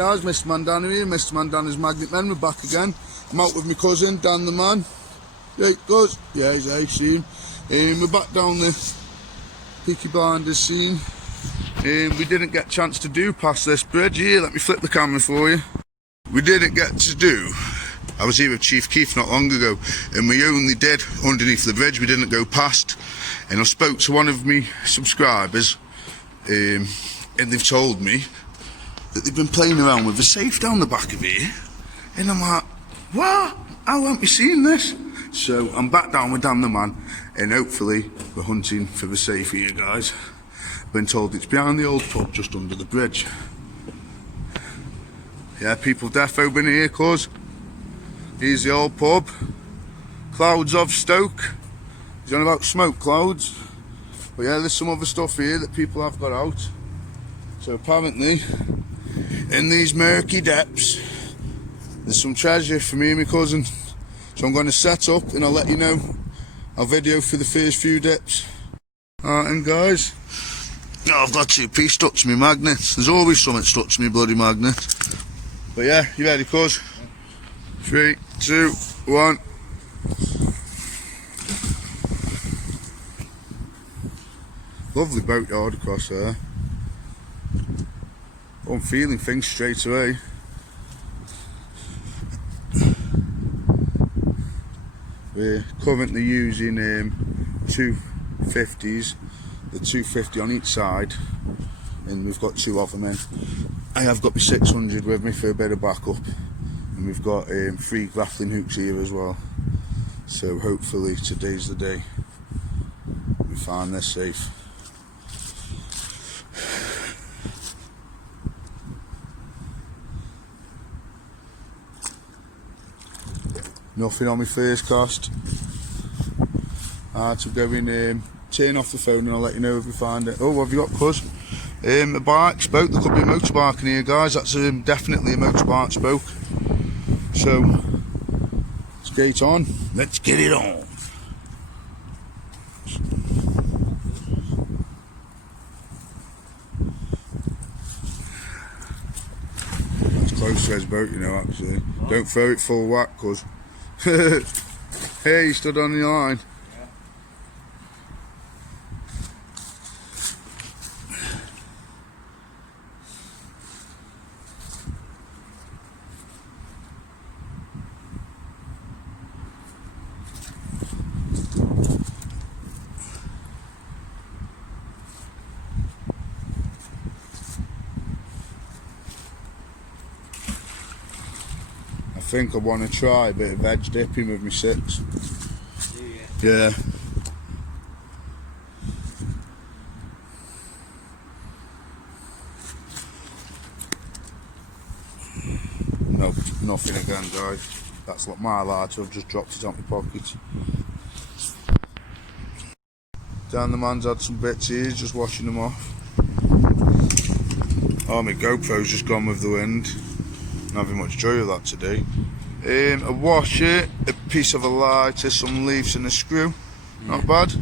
guys, Mr. Mandana here, Mr. Mandana's Magnet Men. We're back again. I'm out with my cousin, Dan the Man. Yeah, goes. Yeah, he's there, see him. We're back down the Peaky Blinders scene. We didn't get a chance to do past this bridge here. Let me flip the camera for you. We didn't get to do. I was here with Chief Keith not long ago, and we only did underneath the bridge. We didn't go past. And I spoke to one of my subscribers, and they've told me that they've been playing around with a safe down the back of here. And I'm like, what? How haven't we seen this? So I'm back down with Dan the Man, and hopefully we're hunting for the safe here, guys. Been told it's behind the old pub just under the bridge. Yeah, people defo been here, cuz. Here's the old pub. Clouds of Stoke. He's on about smoke clouds. But yeah, there's some other stuff here that people have got out. So apparently, in these murky depths, there's some treasure for me and my cousin. So I'm going to set up and I'll let you know. I'll video for the first few dips. Alright, and guys, I've got 2p stuck to me magnets. There's always something stuck to me bloody magnet. But yeah, you ready, cuz? 3, 2, 1. Lovely boatyard across there. I'm feeling things straight away. We're currently using 250s, the 250 on each side, and we've got 2 of them in. I have got my 600 with me for a bit of backup, and we've got 3 grappling hooks here as well. So hopefully today's the day we find this safe. Nothing on my first cast. I had to go in, turn off the phone, and I'll let you know if we find it. Oh, what have you got, cuz? A bike spoke. There could be a motorbike in here, guys. That's definitely a motorbike spoke. So let's get on. Let's get it on. That's close to his boat, you know. Actually, don't throw it full whack, cuz. Hey, you stood on the line. Yeah. I think I want to try a bit of veg dipping with my 6. Yeah. Nope, nothing again, guys. That's like my lighter. I've just dropped it out my pocket. Dan the Man's had some bits here, he's just washing them off. Oh, my GoPro's just gone with the wind. Not having much joy of that today. A washer, a piece of a lighter, some leaves and a screw. Not bad.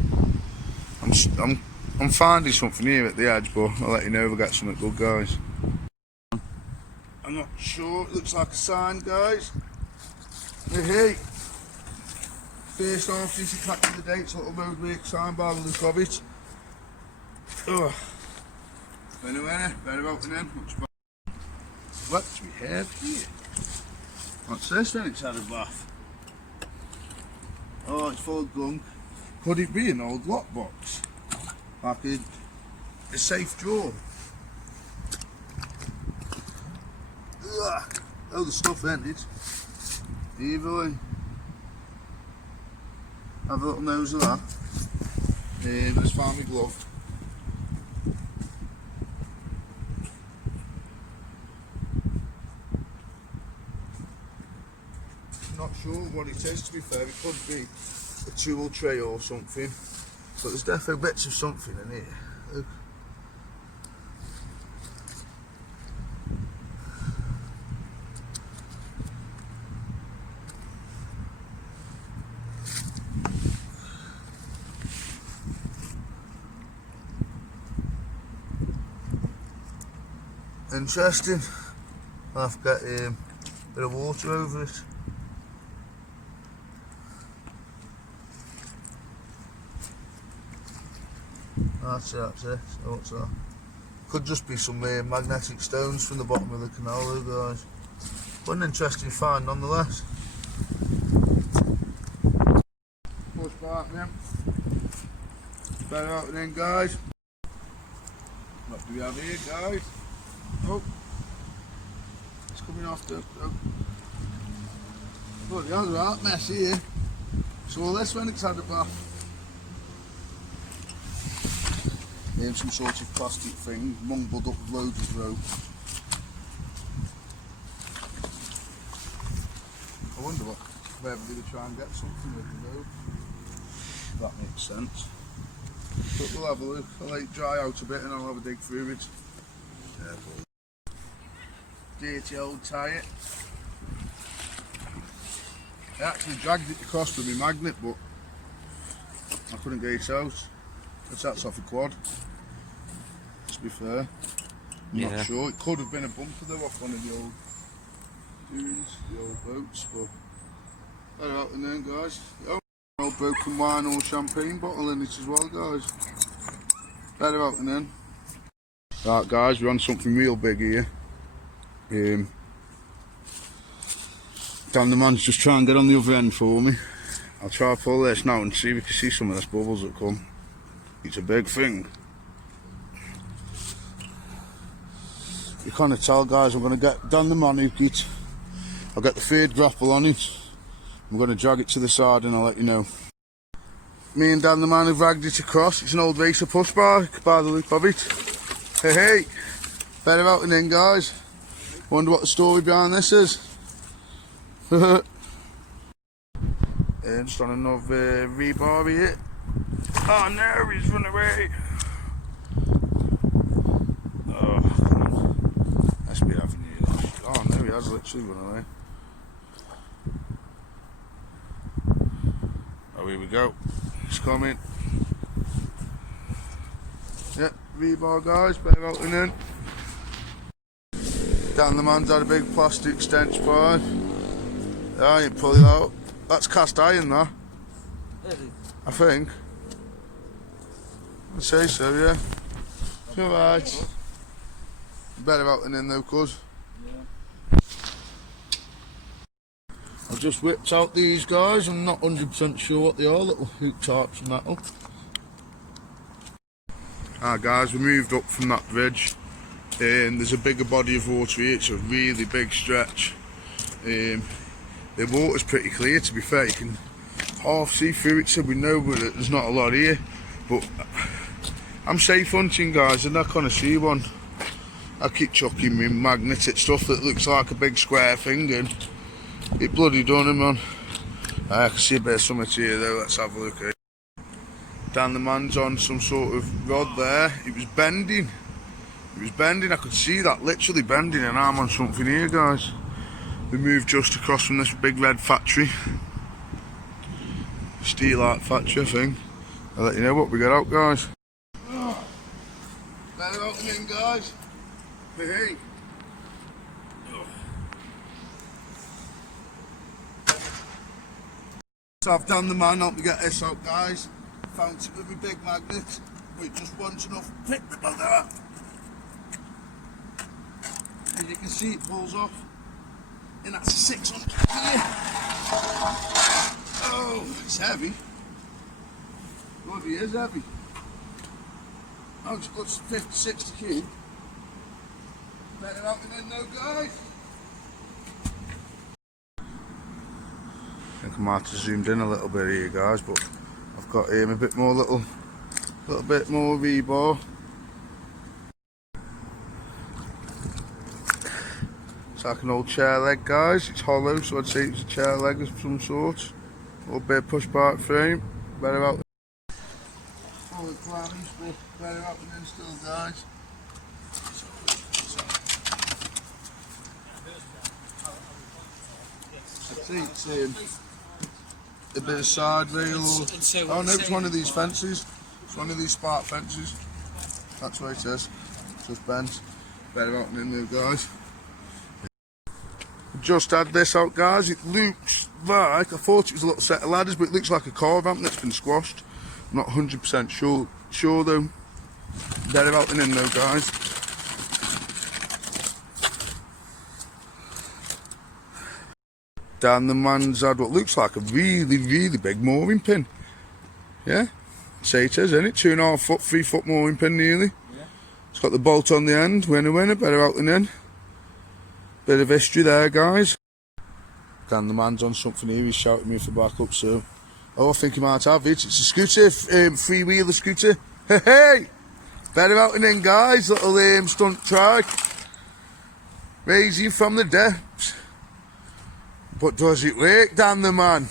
I'm finding something here at the edge, but I'll let you know if I get something good, guys. I'm not sure. It looks like a sign, guys. Hey, first off, this is back to the dates. Little roadwork sign by the look of it. Oh, anyway, better opening. What do we have here? What's this then? It's had a bath. Oh, it's full of gunk. Could it be an old lockbox? Like a safe drawer? Ugh. Oh, the stuff ended. Evilly. Have a little nose of that. Let's find my glove. Not sure what it is, to be fair. It could be a tool tray or something, but there's definitely bits of something in here. Look. Interesting. I'll have to get a bit of water over it. That's it. So what's that? Could just be some magnetic stones from the bottom of the canal though, guys. But an interesting find nonetheless. Push back then. Better out then, guys. What do we have here, guys? Oh, it's coming off the. Oh. Bloody hell, right messy here. So this when it's had a bath. Some sort of plastic thing, mumbled up with loads of rope. I wonder whether they would try and get something with the rope. That makes sense. But we'll have a look. I'll let it dry out a bit and I'll have a dig through it. Dirty old tyre. I actually dragged it across with my magnet, but I couldn't get it out. That's off a quad. To be fair, I'm not sure. It could have been a bumper though off one of the old dunes, the old boats, but better out and then, guys. Oh, old broken wine or champagne bottle in it as well, guys. Better out and then. Right, guys, we're on something real big here. Dan the man's just trying to get on the other end for me. I'll try to pull this now and see if we can see some of those bubbles that come. It's a big thing. You kind of tell, guys, I'm going to get Dan the man hook it. I'll get the third grapple on it. I'm going to drag it to the side and I'll let you know. Me and Dan the man have dragged it across. It's an old racer push bike by the look of it. Hey, hey. Better out and in, guys. Wonder what the story behind this is. Just on another rebar here. Oh no, he's run away. Oh, come on. Let's be having you. Oh no, he has literally run away. Oh, here we go. It's coming. Yep, rebar, guys, better out and in. Dan the man's had a big plastic stench pipe. Yeah, you pull it out. That's cast iron, that. I think. I'd say so, yeah. It's alright. Better out and in though, cuz. Yeah. I've just whipped out these guys. I'm not 100% sure what they are. Little hook types of metal. Alright, guys, we moved up from that bridge. There's a bigger body of water here. It's a really big stretch. The water's pretty clear, to be fair. You can half see through it, so we know that there's not a lot here. But I'm safe hunting, guys, and I can't see one. I keep chucking me magnetic stuff that looks like a big square thing, and it bloody done it, man. I can see a bit of something here though. Let's have a look at it. Dan the man's on some sort of rod there. It was bending. It was bending. I could see that literally bending, and I'm on something here, guys. We moved just across from this big red factory. Steel-art factory, I think. I'll let you know what we got out, guys. Better out and in, guys. Hey, hey. So I've done the man, help me get this out, guys. Found it with a big magnet. Wait, just once enough. Pick the bugger up. As you can see, it pulls off. And that's 600 here. Oh, it's heavy. Bloody is heavy. Oh, it's got 50, 60 kg. Better out and in though, guys. I think I might have zoomed in a little bit here, guys, but I've got a bit more little bit more rebar. It's like an old chair leg, guys. It's hollow, so I'd say it's a chair leg of some sort. A little bit of push back frame. Better out. Full of clams, but better out than still, guys. I think it's a bit of side rail. Oh no, it's one of these fences. It's one of these spark fences. That's what it is. Just bent. Better out than in there, guys. Just had this out, guys. It looks like, I thought it was a little set of ladders, but it looks like a car ramp that's been squashed. I'm not 100% sure though. They're out and in though, guys. Dan the man's had what looks like a really big mooring pin. Yeah? Say it is, isn't it? 2.5 foot, 3 foot mooring pin nearly. Yeah. It's got the bolt on the end, winner, better out than in. Bit of history there, guys. Dan the man's on something here, he's shouting me for backup, so... Oh, I think he might have it. It's a scooter, three-wheeler scooter. Hey! Better out and in, guys. Little stunt track. Raising from the depths. But does it work, Dan the man?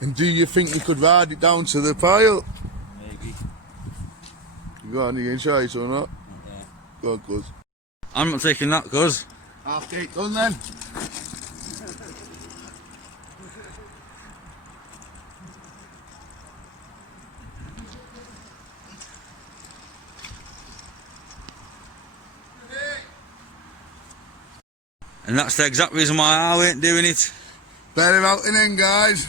And do you think you could ride it down to the pile? Maybe. You got any insight or not? Yeah. Good, good. I'm not taking that, cuz. Half gate done then. And that's the exact reason why I ain't doing it. Better out and in, guys.